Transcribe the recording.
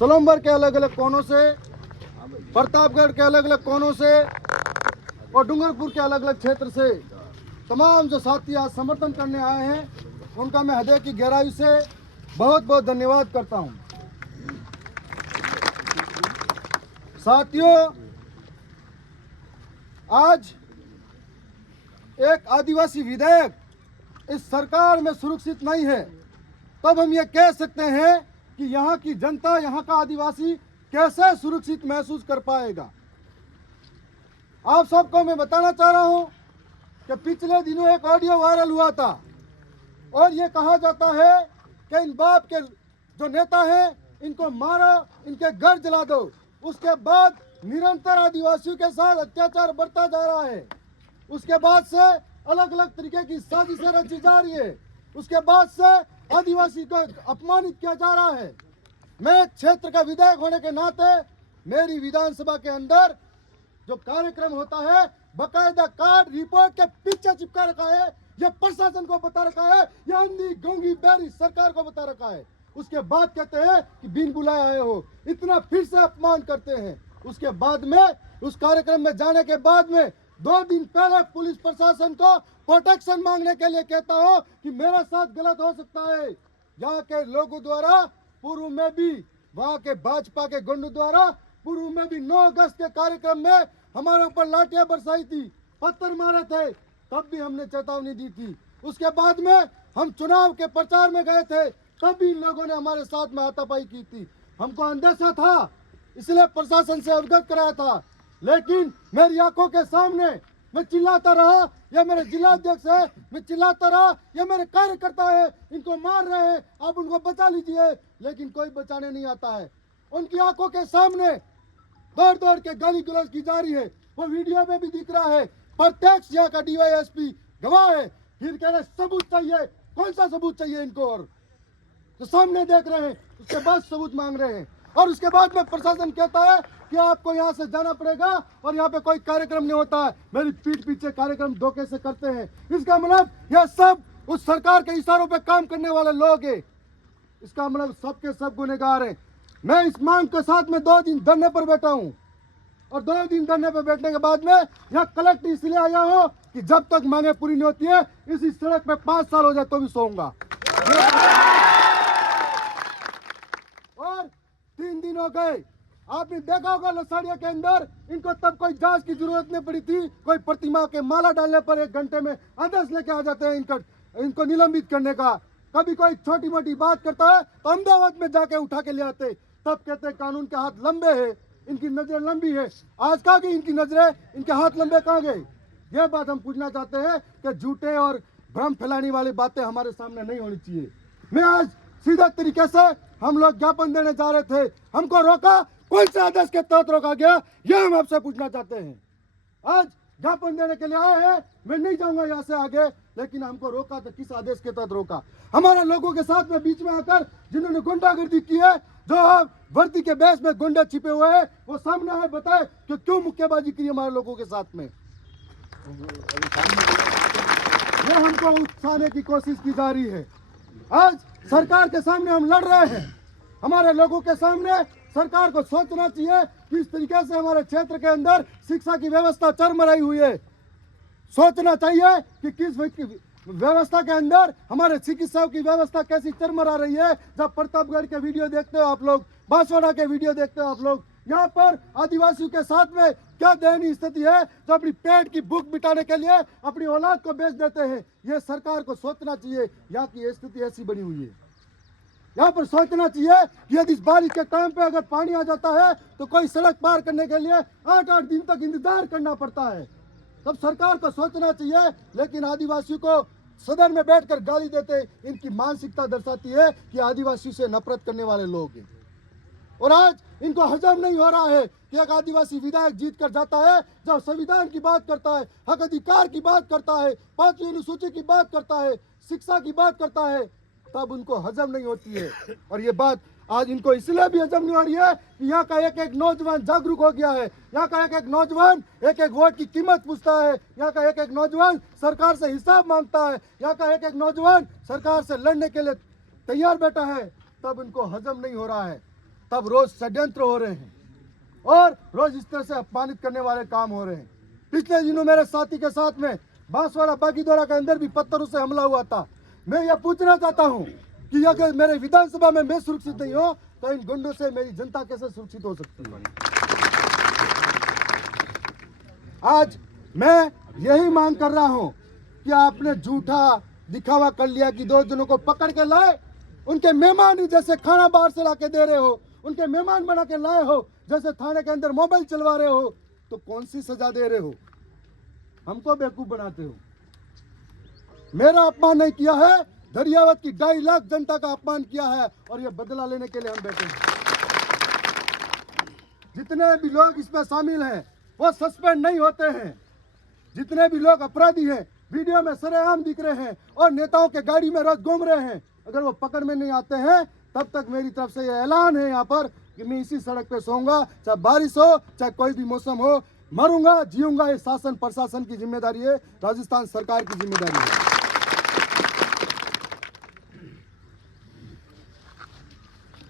सोलंबर के अलग अलग कोनों से, प्रतापगढ़ के अलग अलग कोनों से और डूंगरपुर के अलग अलग क्षेत्र से तमाम जो साथी आज समर्थन करने आए हैं, उनका मैं हृदय की गहराई से बहुत बहुत धन्यवाद करता हूं। साथियों, आज एक आदिवासी विधेयक इस सरकार में सुरक्षित नहीं है, तब हम ये कह सकते हैं कि यहाँ की जनता, यहाँ का आदिवासी कैसे सुरक्षित महसूस कर पाएगा। आप सबको मैं बताना चाह रहा हूँ कि पिछले दिनों एक ऑडियो वायरल हुआ था और ये कहा जाता है कि इन बाप के जो नेता हैं इनको मारो, इनके घर जला दो। उसके बाद निरंतर आदिवासियों के साथ अत्याचार बढ़ता जा रहा है। उसके बाद से अलग अलग तरीके की साजिशें रची जा रही है। उसके बाद से आदिवासी को अपमानित किया जा रहा है। मैं क्षेत्र का विधायक होने के नाते मेरी विधानसभा के अंदर जो कार्यक्रम होता है, बकायदा कार्ड रिपोर्ट के पीछे चिपका रखा है। ये प्रशासन को बता रखा है, ये अंधी गूंगी बहरी सरकार को बता रखा है। उसके बाद कहते हैं कि बिन बुलाए आए हो, इतना फिर से अपमान करते हैं। उसके बाद में उस कार्यक्रम में जाने के बाद में 2 दिन पहले पुलिस प्रशासन को प्रोटेक्शन मांगने के लिए कहता हो कि मेरे साथ गलत हो सकता है। यहाँ के लोगों द्वारा पूर्व में भी, वहाँ के भाजपा के गुंडों द्वारा पूर्व में भी 9 अगस्त के कार्यक्रम में हमारे ऊपर लाठियां बरसाई थी, पत्थर मारे थे, तब भी हमने चेतावनी दी थी। उसके बाद में हम चुनाव के प्रचार में गए थे, तब भी इन लोगों ने हमारे साथ में हाथापाई की थी। हमको अंदेशा था, इसलिए प्रशासन से अवगत कराया था, लेकिन मेरी आंखों के सामने मैं चिल्लाता रहा, या मेरे जिलाध्यक्ष है, मैं चिल्लाता रहा, या मेरे कार्यकर्ता है, इनको मार रहे हैं, आप उनको बचा लीजिए, लेकिन कोई बचाने नहीं आता है। उनकी आंखों के सामने दौड़ दौड़ के गाली गलौज की जा रही है। वो वीडियो में भी दिख रहा है, प्रत्यक्ष यहाँ का डीवाईएसपी गवाह है। फिर कह रहे सबूत चाहिए, कौन सा सबूत चाहिए इनको? और तो सामने देख रहे हैं, उसके बाद सबूत मांग रहे हैं। और उसके बाद में प्रशासन कहता है कि आपको यहाँ से जाना पड़ेगा और यहाँ पे कोई कार्यक्रम नहीं होता है। मेरी पीठ पीछे कार्यक्रम धोखे से करते हैं। इसका मतलब यह सब उस सरकार के इशारों पे काम करने वाले लोग हैं। इसका मतलब सबके सब गुनहगार हैं। मैं इस मांग के साथ में 2 दिन धरने पर बैठा हूँ, और 2 दिन धरने पर बैठने के बाद में यहाँ कलेक्टर इसलिए आया हो कि जब तक मांगे पूरी नहीं होती है, इसी सड़क पे 5 साल हो जाए तो भी सोऊंगा। और 3 दिन हो गए, आपने देखा होगा लसाड़िया के अंदर इनको तब कोई जांच की जरूरत नहीं पड़ी थी। कोई प्रतिमा के माला डालने पर 1 घंटे में आदेश लेके आ जाते हैं इनको निलंबित करने का। कभी कोई छोटी मोटी बात करता है तो अहमदाबाद में जाके उठा के ले आते, तब कहते हैं कानून के हाथ लंबे हैं, इनकी नजरें लंबी है। आज कहाँ गई इनकी नजरें, इनके हाथ लंबे कहाँ गए? यह बात हम पूछना चाहते हैं कि झूठे और भ्रम फैलाने वाली बातें हमारे सामने नहीं होनी चाहिए। मैं आज सीधा तरीके से, हम लोग ज्ञापन देने जा रहे थे, हमको रोका, कौन से आदेश के तहत रोका गया, यह हम आपसे पूछना चाहते हैं। आज ज्ञापन देने के लिए आए हैं, मैं नहीं जाऊंगा यहाँ से आगे, लेकिन हमको रोका तो किस आदेश के तहत रोका? हमारे लोगों के साथ में बीच में आकर जिन्होंने गुंडागर्दी की है, जो वर्दी के बेस में गुंडे छिपे हुए हैं, वो सामने है, बताए कि क्यों मुक्केबाजी की हमारे लोगों के साथ में। ये हमको उकसाने की कोशिश की जा रही है। आज सरकार के सामने हम लड़ रहे हैं, हमारे लोगों के सामने सरकार को सोचना चाहिए कि इस तरीके से हमारे क्षेत्र के अंदर शिक्षा की व्यवस्था चरमराई हुई है। सोचना चाहिए कि किस व्यवस्था के अंदर हमारे चिकित्साओं की व्यवस्था कैसी चरमरा रही है। जब प्रतापगढ़ के वीडियो देखते हो आप लोग, बांसवाड़ा के वीडियो देखते हो आप लोग, यहाँ पर आदिवासियों के साथ में क्या दयनीय स्थिति है, जो अपनी पेट की भूख मिटाने के लिए अपनी औलाद को बेच देते हैं। ये सरकार को सोचना चाहिए, यहाँ की स्थिति ऐसी बनी हुई है। यहाँ पर सोचना चाहिए कि यदि इस बारिश के टाइम पे अगर पानी आ जाता है तो कोई सड़क पार करने के लिए 8-8 दिन तक इंतजार करना पड़ता है। तब सरकार को सोचना चाहिए, लेकिन आदिवासियों को सदन में बैठकर गाली देते, इनकी मानसिकता दर्शाती है कि आदिवासियों से नफरत करने वाले लोग हैं। और आज इनको हजम नहीं हो रहा है कि एक आदिवासी विधायक जीत कर जाता है, जब संविधान की बात करता है, हक अधिकार की बात करता है, 5वीं अनुसूची की बात करता है, शिक्षा की बात करता है, तब उनको हजम नहीं होती है। और ये बात आज इनको इसलिए भी हजम नहीं हो रही है कि यहाँ का एक एक नौजवान जागरूक हो गया है। यहाँ का एक एक नौजवान एक एक वोट की कीमत पूछता है। यहाँ का एक एक नौजवान सरकार से हिसाब मांगता है। यहाँ का एक एक नौजवान सरकार से लड़ने के लिए तैयार बैठा है। तब इनको हजम नहीं हो रहा है। तब रोज षड्यंत्र हो रहे हैं और रोज इस तरह से अपमानित करने वाले काम हो रहे हैं। पिछले दिनों मेरे साथी के साथ में बांसवाड़ा बागीदोरा के अंदर भी पत्थरों से हमला हुआ था। मैं यह पूछना चाहता हूं कि अगर मेरे विधानसभा में मैं सुरक्षित नहीं हूं तो इन गुंडों से मेरी जनता कैसे सुरक्षित हो सकती है। आज मैं यही मांग कर रहा हूं कि आपने झूठा दिखावा कर लिया कि 2 जनों को पकड़ के लाए, उनके मेहमान ही जैसे खाना बाहर से लाके दे रहे हो, उनके मेहमान बना के लाए हो, जैसे थाने के अंदर मोबाइल चलवा रहे हो, तो कौन सी सजा दे रहे हो? हमको बेवकूफ बनाते हो। मेरा अपमान नहीं किया है, दरियावत की 2.5 लाख जनता का अपमान किया है और ये बदला लेने के लिए हम बैठे हैं। जितने भी लोग इसमें शामिल हैं वो सस्पेंड नहीं होते हैं। जितने भी लोग अपराधी हैं वीडियो में सरेआम दिख रहे हैं और नेताओं के गाड़ी में रोज घूम रहे हैं, अगर वो पकड़ में नहीं आते हैं तब तक मेरी तरफ से ये ऐलान है यहाँ पर कि मैं इसी सड़क पे सोऊंगा, चाहे बारिश हो चाहे कोई भी मौसम हो, मरूंगा जीऊंगा। ये शासन प्रशासन की जिम्मेदारी है, राजस्थान सरकार की जिम्मेदारी है।